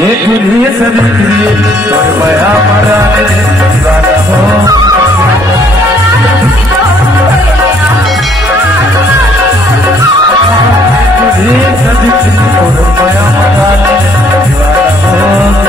ये तुझे सभी तो माया मरा दीवाना हो तुझे सभी तो माया मरा दीवाना हो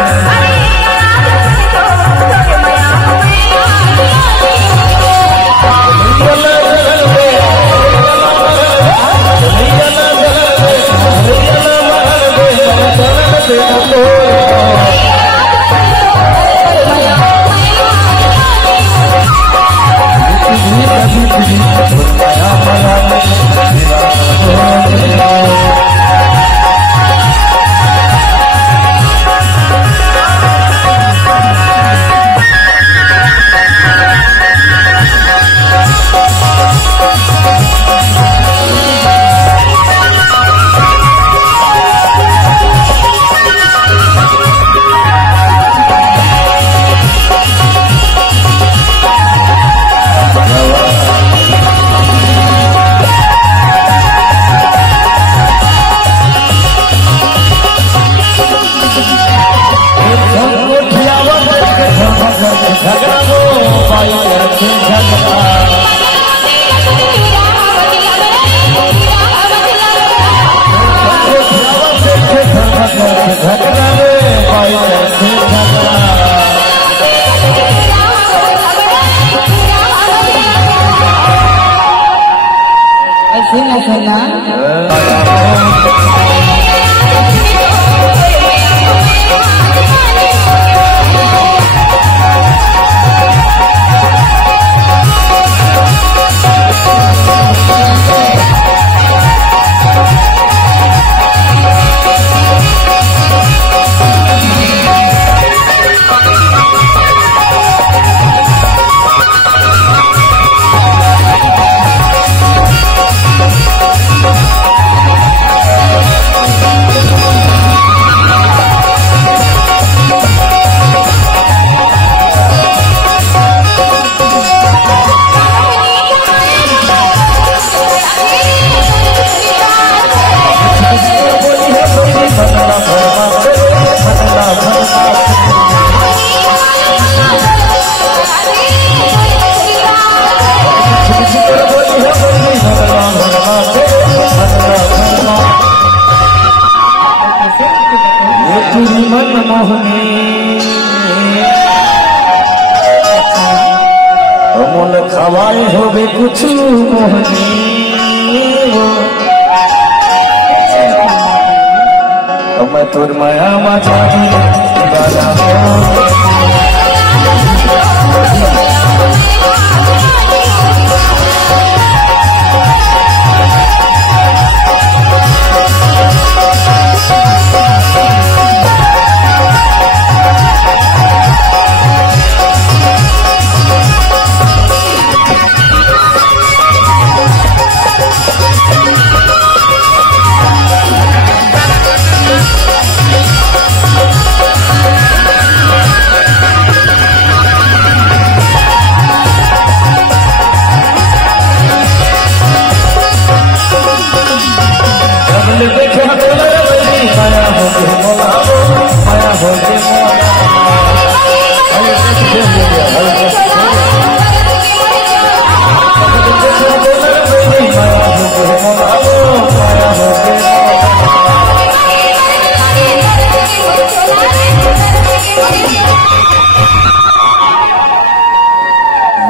खवाई हो भी कुछ मोहनी मैं तुर माया मचानी दीवाना हो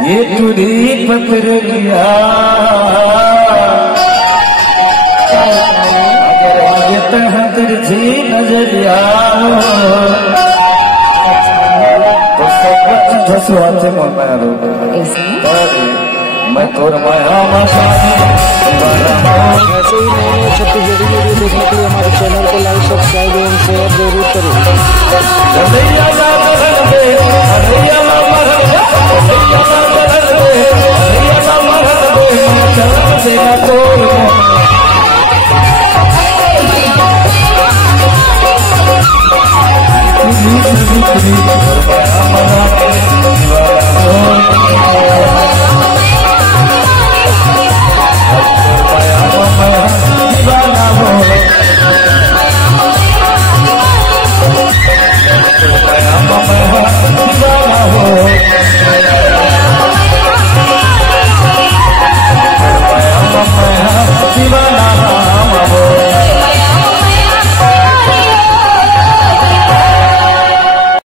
ये तुरी पत्र गया अगर आगे तहकर जी नजरिया तो सब धसुआ थे मारो मैं तोर माया मचानी ऐसे ही नए छत्तीसगढ़ी वीडियो देखने के लिए हमारे चैनल को लाइक सब्सक्राइब एवं शेयर जरूर करो। हो